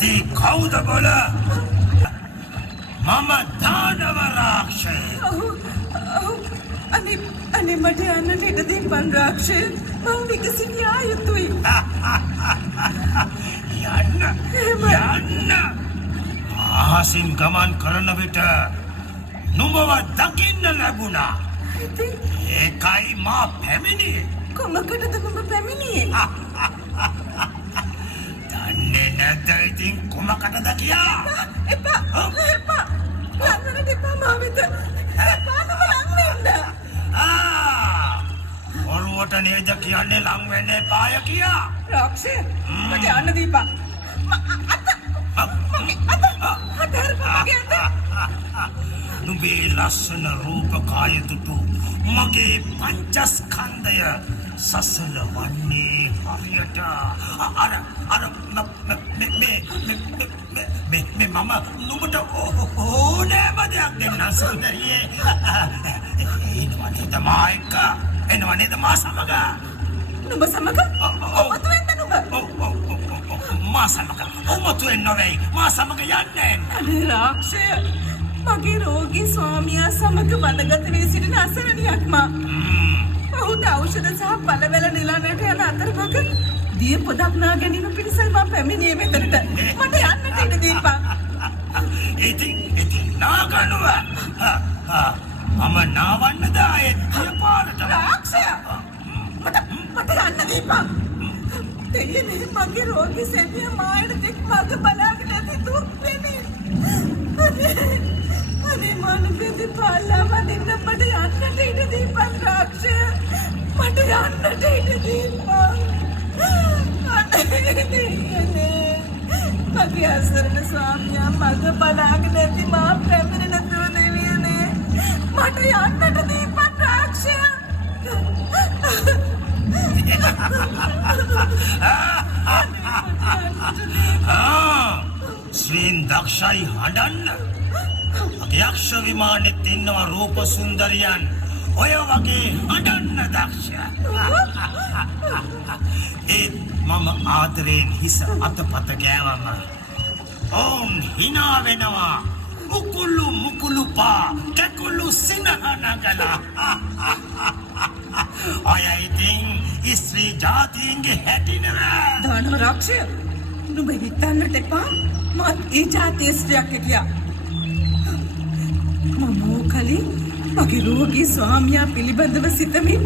ती කවුද බොල? මම දානව රාක්ෂය. අනේ මට යන්නට ඉඩ දීපන් රාක්ෂය. මම විකසිනියා යුතුයි. යන්න. අහසින් ගමන් කරන විට නුඹව දකින්න ලැබුණා. ඒකයි මා පැමිණියේ. කොමකටද නුඹ පැමිණියේ? දන්නේ නැද්ද ඉතින් කොමකටද කියා? එපා. ලංවන්නට එපා මා වෙත. එපා නුඹ ලං වෙන්න. ඔරුවට නේද කියන්නේ ලං වෙන්න එපාය කියා? රාක්ෂය මට යන්න දීපන්. නුඹේ ලස්සන රූපකාය තුටු මගේ පංචස්කන්ධය සසල වන්නේ හරියට මම නුඹට ඕනෑම දෙයක් දෙන්න සුන්දරියේ. එනවා නේද මා එක්ක? එනවා නේද මා සමග? නුඹ සමග? ඔබතු වෙන්න නුඹ? මා සමග ඔබතු වෙන්න නොවේ. මා සමග යන්නේ. අනේ රාක්ෂය මගේ රෝගී ස්වාමියා සමග වනගත වී සිටින අසරණියක් මා. ඔහුට ඖෂධ සහ පළවැල නෙලන්නට යන අතරමඟ දිය පොදක් නා ගැනීම පිණිසයි මා පැමිණියේ මෙතනට. මට යන්නට ඉඩ දීපන්. ඉතින් නාගනුව මම නාවන්නද ආයෙත් දිය පාරට? රාක්ෂය මට යන්න දීපන්. දෙයනේ මගේ රෝගී සෙවිය මායට දෙක් මග බලාගෙන ඇති දුක් වෙන්නේ. අනේ මනුකෙදි පාලා වදින්න මට යන්නට ඉඩ දීපන් රාක්ෂය. මට යන්නට ඉඩ දීපන්. මගේ අසරණ ස්වාමියා මග බලාගෙන ඇති මා පැමිණෙන දුර දෙවියනේ. මට යන්නට දීපන් රාක්ෂය. ශ්‍රීන් දක්ෂයි හඬන්න. යක්ෂ විමානෙත් ඉන්නවා රූප සුන්දරියන්. ඔය වගේ හඬන්න දක්ෂ. ඒත් මම ආදරයෙන් හිස අතපත ගෑවම ඔවුන් hina වෙනවා. මුකුළු පා කැකුළු සිනහනගලා. ඔය ඉතින් ස්ත්‍රී ජාතීන්ගේ හැටිනවා. දානව රාක්ෂය නුඹ හිතන්නට එපා මත් ඒ ජාතිය ස්ත්‍රියක් කියා. මම කලින් මගේ රෝගී ස්වාමියා පිළිබඳව සිතමින්